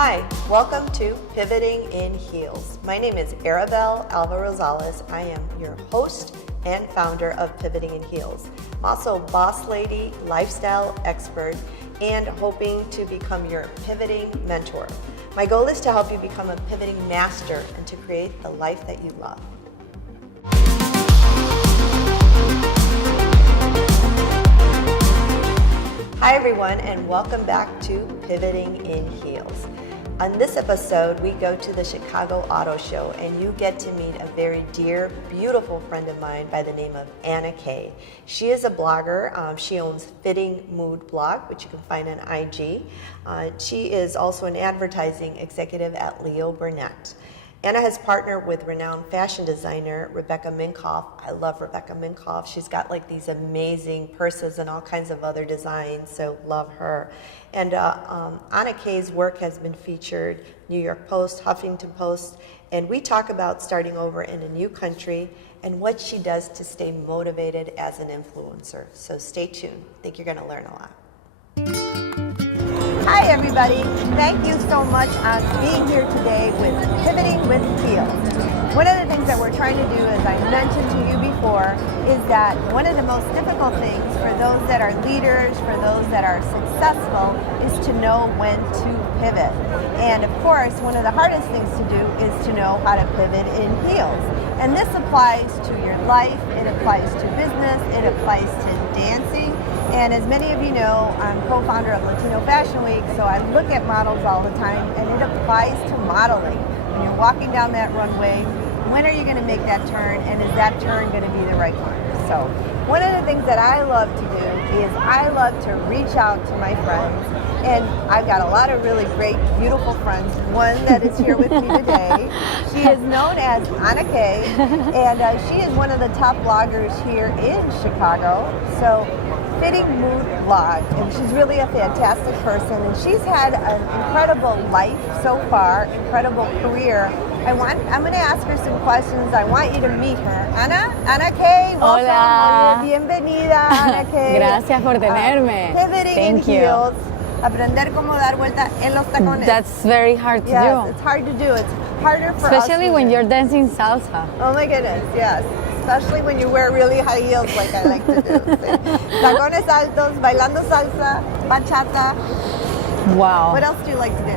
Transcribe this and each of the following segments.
Hi, welcome to Pivoting in Heels. My name is Arabel Rosales. I am your host and founder of Pivoting in Heels. I'm also a boss lady, lifestyle expert, and hoping to become your pivoting mentor. My goal is to help you become a pivoting master and to create the life that you love. Hi everyone, and welcome back to Pivoting in Heels. On this episode, we go to the Chicago Auto Show and you get to meet a very dear, beautiful friend of mine by the name of Ana K. She is a blogger. She owns Fitting Mood blog, which you can find on IG. She is also an advertising executive at Leo Burnett. Anna has partnered with renowned fashion designer Rebecca Minkoff. I love Rebecca Minkoff. She's got like these amazing purses and all kinds of other designs, so love her. And Ana K's work has been featured New York Post, Huffington Post, and we talk about starting over in a new country and what she does to stay motivated as an influencer. So stay tuned. I think you're going to learn a lot. Hi everybody, thank you so much on being here today with Pivoting with Heels. One of the things that we're trying to do, as I mentioned to you before, is that one of the most difficult things for those that are leaders, for those that are successful, is to know when to pivot. And of course, one of the hardest things to do is to know how to pivot in heels. And this applies to your life, it applies to business, it applies to dancing. And as many of you know, I'm co-founder of Latino Fashion Week, so I look at models all the time, and it applies to modeling. When you're walking down that runway, when are you going to make that turn, and is that turn going to be the right one? So one of the things that I love to do is I love to reach out to my friends, and I've got a lot of really great, beautiful friends. One that is here with me today, she is known as Ana K, and she is one of the top bloggers here in Chicago. So Fitting Mood blog, and she's really a fantastic person, and she's had an incredible life so far, incredible career. I'm going to ask her some questions. I want you to meet her. Ana K, welcome. Hola. Bienvenida, Ana K. Gracias por tenerme. Pivoting Thank in you. Heels. Aprender cómo dar vuelta en los tacones. That's very hard to do. It's hard to do. It's harder for us. Especially when you're dancing salsa. Oh my goodness, yes. Especially when you wear really high heels like I like to do. Tacones altos, bailando salsa, bachata. Wow. What else do you like to do?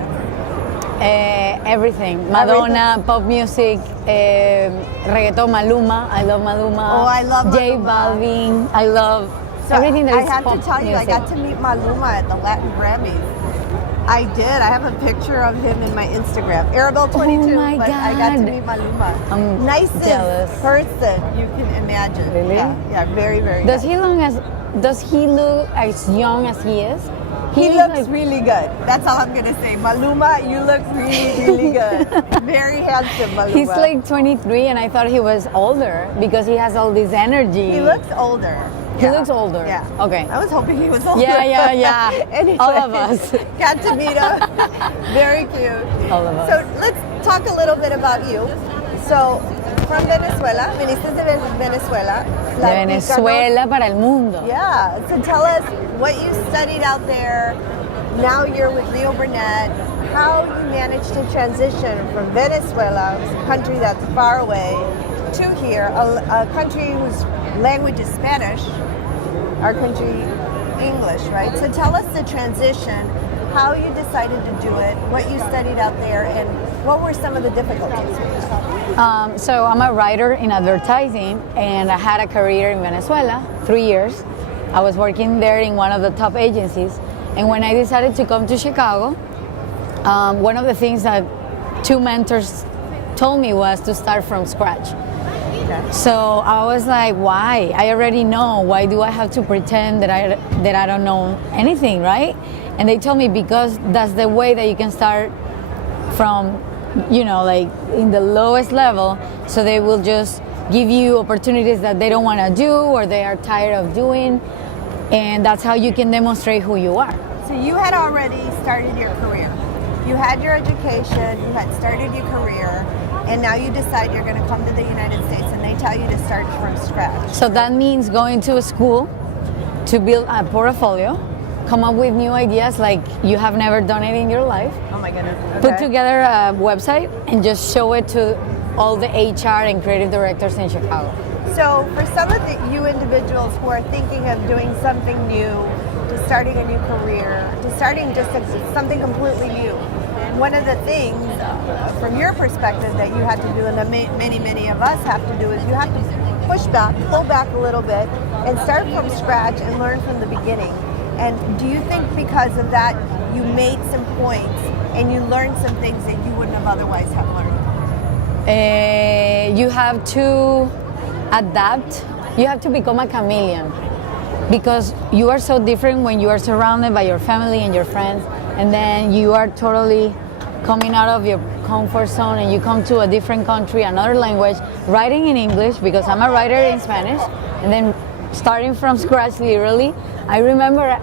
Everything. Madonna, pop music, reggaeton, Maluma. I love Maluma. Oh, I love J Maluma. Balvin. I love everything that is I have pop to tell you, music. I got to meet Maluma at the Latin Grammys. I did. I have a picture of him in my Instagram. Arabel22, Oh my but I got to God. meet Maluma. I'm Nicest jealous. person you can imagine. Really? Yeah, very, very Does good. he look as young as he is? He looks really good. That's all I'm going to say. Maluma, you look really, really good. Very handsome, Maluma. He's like 23 and I thought he was older because he has all this energy. He looks older. He looks older. Yeah. Okay. I was hoping he was older. Yeah. Anyway, All of us. Got to meet him. Very cute. All of us. So let's talk a little bit about you. So, from Venezuela, viniste de Venezuela. De Venezuela para el mundo. Yeah. So tell us what you studied out there. Now you're with Leo Burnett. How you managed to transition from Venezuela, a country that's far away, to here, a country whose language is Spanish, our country English, right? So tell us the transition, how you decided to do it, what you studied out there, and what were some of the difficulties with that? So I'm a writer in advertising and I had a career in Venezuela, 3 years. I was working there in one of the top agencies. And when I decided to come to Chicago, one of the things that two mentors told me was to start from scratch. Okay. So I was like, why? I already know. Why do I have to pretend that I don't know anything, right? And they told me because that's the way that you can start from, like in the lowest level. So they will just give you opportunities that they don't want to do or they are tired of doing. And that's how you can demonstrate who you are. So you had already started your career. You had your education, you had started your career, and now you decide you're going to come to the United States and they tell you to start from scratch. So that means going to a school to build a portfolio come up with new ideas like you have never done it in your life. Oh my goodness. Put Okay. together a website and just show it to all the HR and creative directors in Chicago. So for some of you individuals who are thinking of doing something new, to starting a new career, to starting just something completely new, one of the things from your perspective that you have to do, and that many of us have to do, is you have to push back, pull back a little bit, and start from scratch and learn from the beginning. And do you think because of that you made some points and you learned some things that you wouldn't have otherwise have learned? You have to adapt. You have to become a chameleon because you are so different when you are surrounded by your family and your friends, and then you are totally coming out of your comfort zone and you come to a different country, another language, writing in English because I'm a writer in Spanish, and then starting from scratch literally. I remember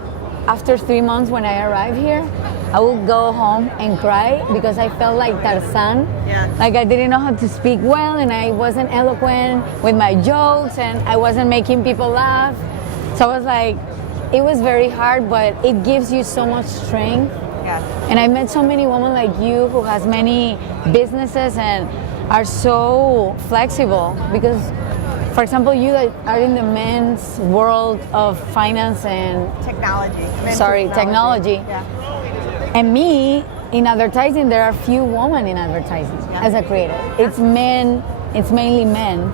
after 3 months when I arrived here, I would go home and cry because I felt like Tarzan. Yes. Like I didn't know how to speak well and I wasn't eloquent with my jokes and I wasn't making people laugh. So I was like, it was very hard, but it gives you so much strength. Yes. And I met so many women like you who has many businesses and are so flexible because, for example, you that are in the men's world of finance and technology. Yeah. And me, in advertising, there are few women in advertising as a creative. It's men, it's mainly men,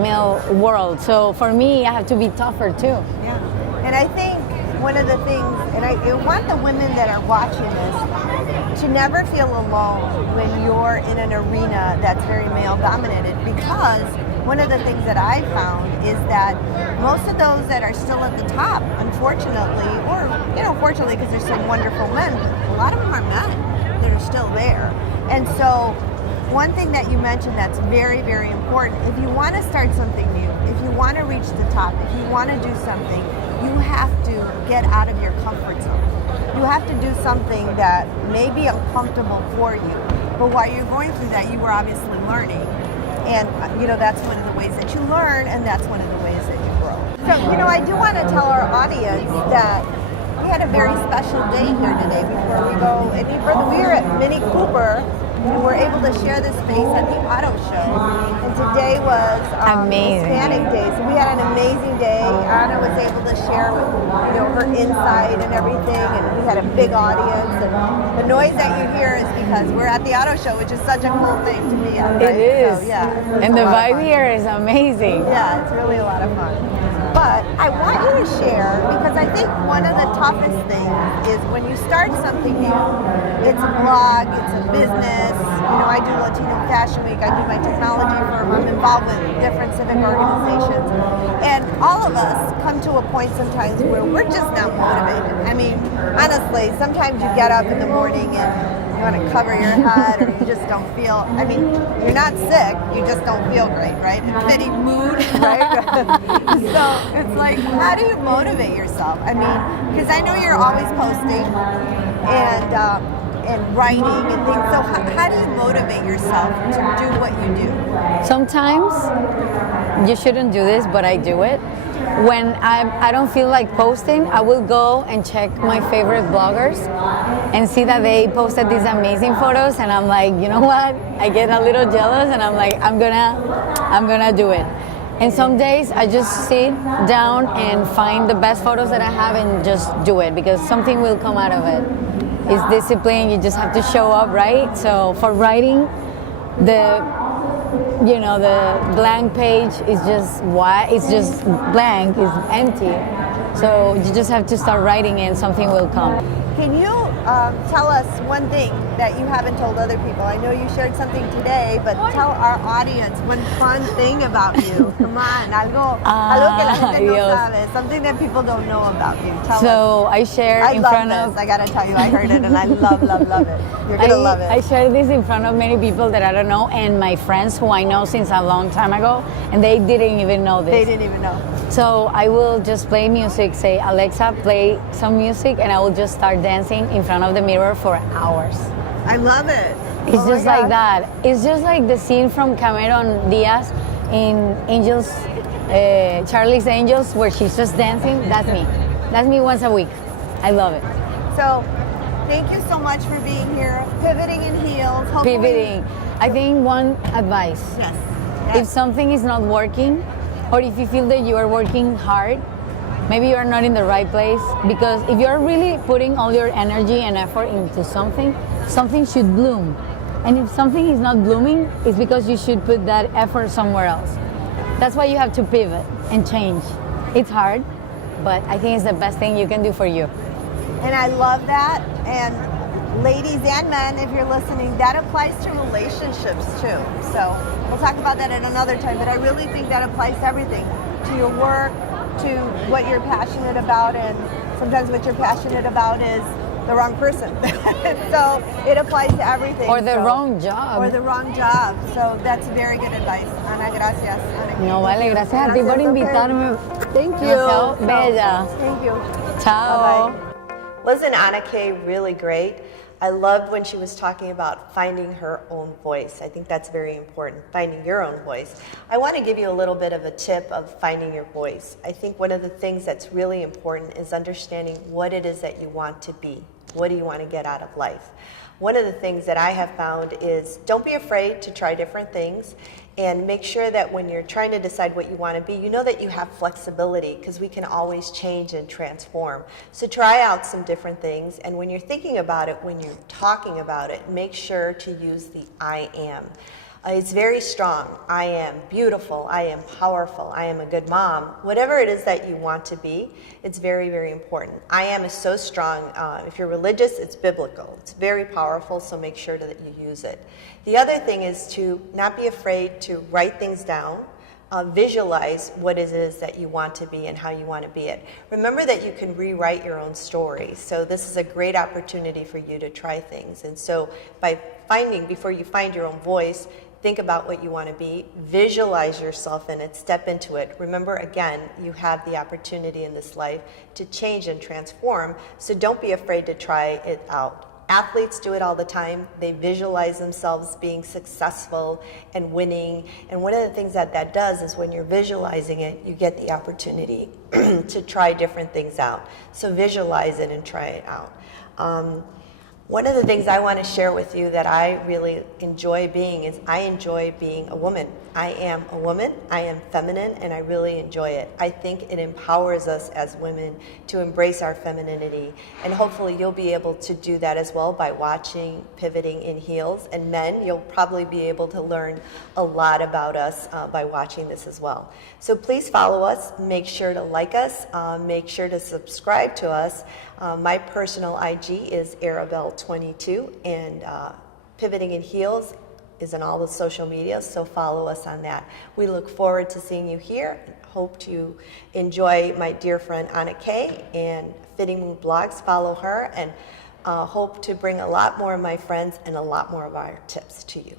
male world. So for me, I have to be tougher too. Yeah. And I think one of the things, and I want the women that are watching this to never feel alone when you're in an arena that's very male dominated, because one of the things that I found is that most of those that are still at the top, unfortunately, or fortunately because there's some wonderful men, a lot of them are men that are still there. And so one thing that you mentioned that's very, very important, if you want to start something new, if you want to reach the top, if you want to do something, you have to get out of your comfort zone. You have to do something that may be uncomfortable for you, but while you're going through that, you were obviously learning. And that's one of the ways that you learn, and that's one of the ways that you grow. So, I do want to tell our audience that we had a very special day here today before we go any further. We were at Mini Cooper, and we're able to share this space at the auto show. And today was amazing. Hispanic Day, so we had an amazing day. Ana was able to share her insight and everything, and we had a big audience. And the noise that you hear is because we're at the auto show, which is such a cool thing to be at. Right? It is. So, yeah. And the vibe here is amazing. Yeah, it's really a lot of fun. But I want you to share, because I think one of the toughest things is when you start something new. It's a blog, it's a business. I do Latino Fashion Week, I do my technology firm, I'm involved with different civic organizations. And all of us come to a point sometimes where we're just not motivated. I mean, honestly, sometimes you get up in the morning and you want to cover your head, or you just don't feel, you're not sick, you just don't feel great, right? In fitting mood, right? So it's like, how do you motivate yourself? Because I know you're always posting and writing and things, so how do you motivate yourself to do what you do? Sometimes you shouldn't do this, but I do it. When I don't feel like posting, I will go and check my favorite bloggers and see that they posted these amazing photos, and I'm like, you know what? I get a little jealous, and I'm like, I'm gonna do it. And some days I just sit down and find the best photos that I have and just do it, because something will come out of it. It's discipline. You just have to show up, right? So for writing, the blank page is just white. It's just blank. It's empty. So you just have to start writing, and something will come. Can you tell us one thing that you haven't told other people? I know you shared something today, but tell our audience one fun thing about you. Come on, algo que la gente no sabe, something that people don't know about you. Tell us. I shared in front of. I gotta tell you, I heard it and I love it. You're gonna love it. I shared this in front of many people that I don't know, and my friends who I know since a long time ago, and they didn't even know this. They didn't even know. So I will just play music, say, Alexa, play some music, and I will just start dancing in front of the mirror for hours. I love it. It's just like that. It's just like the scene from Cameron Diaz in Charlie's Angels, where she's just dancing. That's me. That's me once a week. I love it. So thank you so much for being here, pivoting in heels. Hopefully, Pivoting. I think one advice. Yes. If something is not working, or if you feel that you are working hard, maybe you are not in the right place. Because if you're really putting all your energy and effort into something, something should bloom. And if something is not blooming, it's because you should put that effort somewhere else. That's why you have to pivot and change. It's hard, but I think it's the best thing you can do for you. And I love that. And ladies and men, if you're listening, that applies to relationships too. So we'll talk about that at another time, but I really think that applies to everything, to your work, to what you're passionate about, and sometimes what you're passionate about is the wrong person. So it applies to everything. Or the wrong job. Or the wrong job. So that's very good advice. Ana, gracias. Ana, No vale, gracias a ti por okay. invitarme. Thank you. Demasiado bella. Thank you. Ciao. Bye-bye. Wasn't Ana K really great? I loved when she was talking about finding her own voice. I think that's very important, finding your own voice. I want to give you a little bit of a tip of finding your voice. I think one of the things that's really important is understanding what it is that you want to be. What do you want to get out of life? One of the things that I have found is don't be afraid to try different things, and make sure that when you're trying to decide what you want to be, you know that you have flexibility, because we can always change and transform. So try out some different things, and when you're thinking about it, when you're talking about it, make sure to use the I am. It's very strong. I am beautiful. I am powerful. I am a good mom. Whatever it is that you want to be, it's very, very important. I am is so strong. If you're religious, it's biblical. It's very powerful, so make sure that you use it. The other thing is to not be afraid to write things down. Visualize what it is that you want to be and how you want to be it. Remember that you can rewrite your own story. So this is a great opportunity for you to try things. And so before you find your own voice, think about what you want to be, visualize yourself in it, step into it. Remember, again, you have the opportunity in this life to change and transform, so don't be afraid to try it out. Athletes do it all the time. They visualize themselves being successful and winning. And one of the things that does is when you're visualizing it, you get the opportunity to try different things out. So visualize it and try it out. One of the things I want to share with you that I really enjoy being is I enjoy being a woman. I am a woman, I am feminine, and I really enjoy it. I think it empowers us as women to embrace our femininity, and hopefully you'll be able to do that as well by watching Pivoting in Heels. And men, you'll probably be able to learn a lot about us by watching this as well. So please follow us, make sure to like us, make sure to subscribe to us. My personal IG is Arabel22, and Pivoting in Heels is on all the social media, so follow us on that. We look forward to seeing you here, and hope to enjoy my dear friend Ana K and Fitting Mood Blogs. Follow her, and hope to bring a lot more of my friends and a lot more of our tips to you.